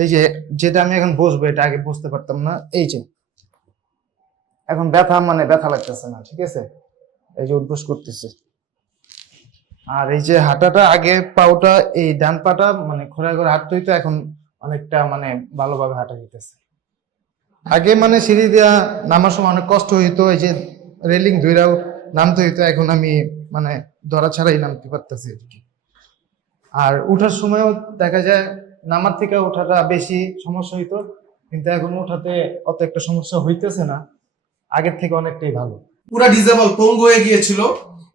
এই যে, যেটা আমি এখন বসবো, এটা আগে বুঝতে পারতাম না। এই যে, এখন ব্যথা মানে ব্যথা লাগতেছে না, ঠিক আছে? এই যে উঠবোস করতেছে। আর এই যে হাঁটাটা, আগে পাওটা, এই ডান পাটা মানে খোলা করে হাঁটতে হইতো, এখন অনেকটা মানে ভালোভাবে হাঁটা যেতেছে। আগে মানে সিঁড়ি দেওয়া নামার সময় অনেক কষ্ট হইতো, এই যে রেলিং ধইরাও নামতে হইতো, এখন আমি মানে ধরা ছাড়াই নামতে পারতেছি আর কি। আর উঠার সময়ও দেখা যায় নামার থেকে ওঠাটা বেশি সমস্যা হইতো কিন্তু এখন ওঠাতে অত একটা সমস্যা হইতেছে না। আগের থেকে অনেকটাই ভালো। পুরা ডিজেবল পঙ্গু হয়ে গিয়েছিল।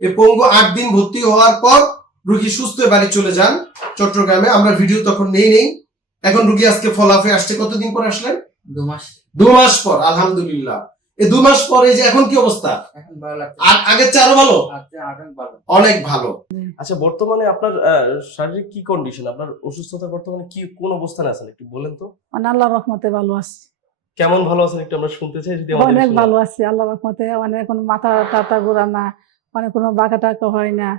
এই পঙ্গু আট দিন ভর্তি হওয়ার পর রুগী সুস্থ হয়ে বাড়ি চলে যান চট্টগ্রামে। আমরা ভিডিও তখন নেই নেই। এখন রুগী আজকে ফলাফে আসছে। কতদিন পর আসলেন? দু মাস। দু মাস পর আলহামদুলিল্লাহ। এই দু মাস পরে যে এখন কি অবস্থা? এখন ভালো লাগছে। আর আগের চেয়ে আরও ভালো? অনেক ভালো। আচ্ছা বর্তমানে আপনার শারীরিক কি কন্ডিশন আপনার অসুস্থতা বর্তমানে কি কোন অবস্থানে আছেন একটু বলেন তো? মানে আল্লাহ রহমতে ভালো আছি। কেমন ভালো আছেন একটু আমরা শুনতে চাই যদি অনেক ভালো আছি আল্লাহ রহমতে। অনেক কোনো মাথা টাতা ঘোরা না অনেক কোনো বাঁকা টাকা হয় না।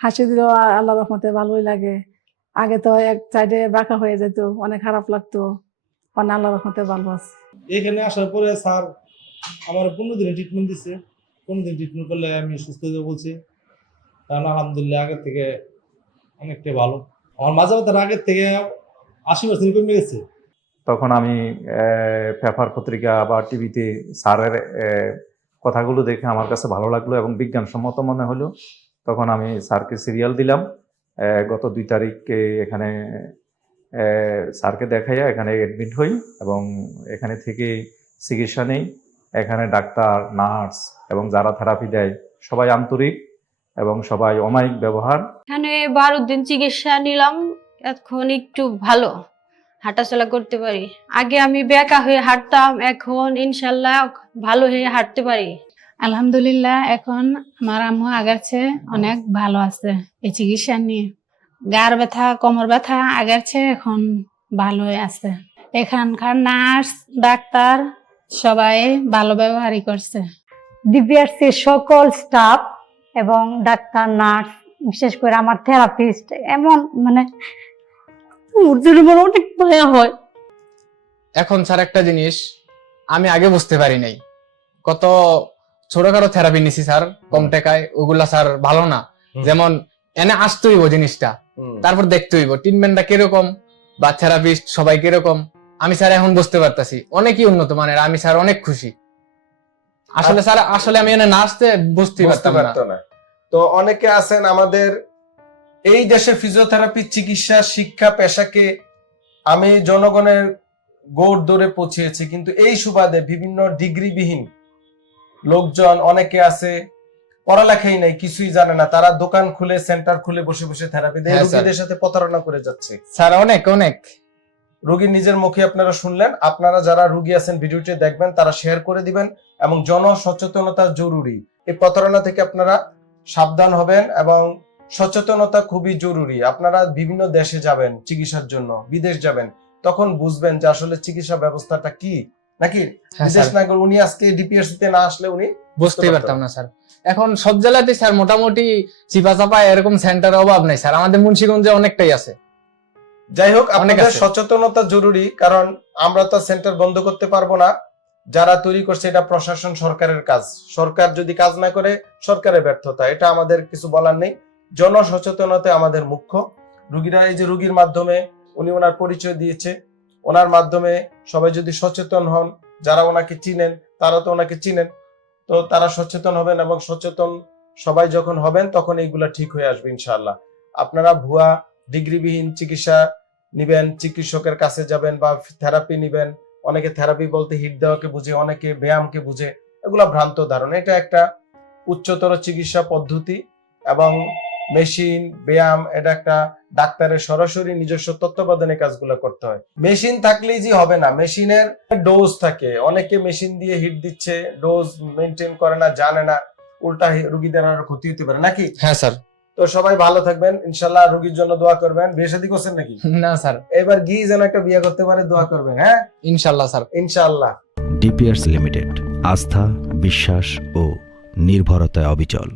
হাসি দিলেও আল্লাহ রহমতে ভালোই লাগে। আগে তো এক সাইডে বাঁকা হয়ে যেত অনেক খারাপ লাগতো। মানে আল্লাহ রহমতে ভালো আছে। এখানে আসার পরে স্যার আমার পনেরো দিনে ট্রিটমেন্ট দিচ্ছে পনেরো দিন ট্রিটমেন্ট করলে আমি সুস্থ হয়ে বলছি। কারণ আলহামদুলিল্লাহ আগের থেকে অনেকটাই ভালো। আমার মাঝে মাঝে আগের থেকে আশি পার্সেন্ট কমে গেছে। তখন আমি পেপার পত্রিকা বা টিভিতে স্যারের কথাগুলো দেখে আমার কাছে ভালো লাগল এবং বিজ্ঞানসম্মত মনে হলো। তখন আমি স্যারকে সিরিয়াল দিলাম। গত দুই তারিখে এখানে স্যারকে দেখাইয়া এখানে অ্যাডমিট হই এবং এখানে থেকে চিকিৎসা নেই। এখানে ডাক্তার নার্স এবং যারা থেরাপি দেয় সবাই আন্তরিক এবং সবাই অমায়িক ব্যবহার। এখানে বারো দিন চিকিৎসা নিলাম এখন একটু ভালো হাঁটাচলা করতে পারি। আগে আমি বেকা হয়ে হাঁটতাম এখন ইনশাল্লাহ ভালো হয়ে হাঁটতে পারি। আলহামদুলিল্লাহ এখন আমার আম্মু আগের চেয়ে অনেক ভালো আছে এই চিকিৎসা নিয়ে। গার ব্যথা কোমর ব্যথা আগের চেয়ে এখন ভালোই আছে। এখানকার নার্স ডাক্তার সবাই ভালো ব্যবহারই করছে। ডিপিআরসি সকল স্টাফ এবং ডাক্তার নার্স বিশেষ করে আমার থেরাপিস্ট এমন মানে উপর অনেক দয়া হয়। এখন স্যার একটা জিনিস আমি আগে বুঝতে পারি নাই। কত ছোটখাটো থেরাপি নিছি স্যার কম টাকায় ওগুলা স্যার ভালো না। যেমন এনে আসতে হইব জিনিসটা তারপর দেখতে হইব ট্রিটমেন্টটা কীরকম বা থেরাপিস্ট সবাই কীরকম আমি স্যার এখন বুঝতে পারতাছি। অনেকই উন্নত মানের আমি স্যার অনেক খুশি। আসলে স্যার আসলে আমি এনে না আসতে বুঝতে পারতাম না। তো অনেকে আছেন আমাদের এই দেশে ফিজিওথেরাপি চিকিৎসা শিক্ষা পেশাকে আমি জনগণের গৌড় দৌড়ে পৌঁছিয়েছি কিন্তু এই সুবাদে বিভিন্ন ডিগ্রিবিহীন লোকজন অনেকে আছে পড়ালেখাই নাই কিছুই জানে না। তারা দোকান খুলে সেন্টার খুলে বসে বসে থেরাপি দেয় হ্যাঁ, রোগীদের সাথে প্রতারণা করে যাচ্ছে। স্যার অনেক অনেক। রোগীর নিজের মুখে আপনারা শুনলেন। আপনারা যারা রোগী আছেন ভিডিওটি দেখবেন তারা শেয়ার করে দিবেন এবং জনসচেতনতা জরুরি। এই প্রতারণা থেকে আপনারা সাবধান হবেন এবং সচেতনতা খুবই জরুরি। আপনারা বিভিন্ন দেশে যাবেন চিকিৎসার জন্য বিদেশ যাবেন তখন বুঝবেন যে আসলে চিকিৎসা ব্যবস্থাটা কি। নাকি হ্যাঁ বিদেশ না উনি আজকে ডিপিএসসি তে না আসলে উনি বুঝতেই পারতাম পারতাম না স্যার। এখন সব জেলাতে স্যার মোটামুটি চিপা চাপা এরকম সেন্টার অভাব নাই স্যার। আমাদের মুন্সিগঞ্জে অনেকটাই আছে। যাই হোক আপনাদের সচেতনতা জরুরি কারণ আমরা তো সেন্টার বন্ধ করতে পারব না। যারা তৈরি করছে এটা প্রশাসন সরকারের কাজ। সরকার যদি কাজ না করে সরকারের ব্যর্থতা এটা আমাদের কিছু বলার নেই। জনসচেতনতা আমাদের মুখ্য। রুগীরা এই যে রুগীর মাধ্যমে উনি ওনার পরিচয় দিয়েছে ওনার মাধ্যমে সবাই যদি সচেতন হন যারা ওনাকে চিনেন তারা তো ওনাকে চিনেন তো তারা সচেতন হবেন এবং সচেতন সবাই যখন হবেন তখন এইগুলা ঠিক হয়ে আসবে ইনশাআল্লাহ। আপনারা ভুয়া ডিগ্রিবিহীন চিকিৎসা নিবেন, চিকিৎসকের কাছে যাবেন বা থেরাপি নিবেন। অনেকে থেরাপি বলতে হিট দেওয়াকে বুঝে, অনেকে ব্যায়ামকে বুঝে। এগুলো ভ্রান্ত ধারণা। এটা একটা উচ্চতর চিকিৎসা পদ্ধতি এবং মেশিন ব্যায়াম, এটা একটা ডাক্তারের সরাসরি নিজস্ব তত্ত্বাবধানে কাজগুলো করতে হয়। মেশিন থাকলেই যে হবে না। মেশিনের ডোজ থাকে। অনেকে মেশিন দিয়ে হিট দিচ্ছে ডোজ মেনটেন করে না, জানে না। উল্টা রুগীদের আরও ক্ষতি হতে পারে। নাকি? হ্যাঁ স্যার। তো সবাই ভালো থাকবেন। ইনশাল্লাহ রোগীর জন্য দোয়া করবেন। বিয়ে শাদী করছেন নাকি? না স্যার। এবার গিয়ে যেন একটা বিয়ে করতে পারে দোয়া করবেন হ্যাঁ? ইনশাল্লাহ স্যার। ইনশাল্লাহ। ডিপিয়ার্স লিমিটেড আস্থা বিশ্বাস ও নির্ভরতায় অবিচল।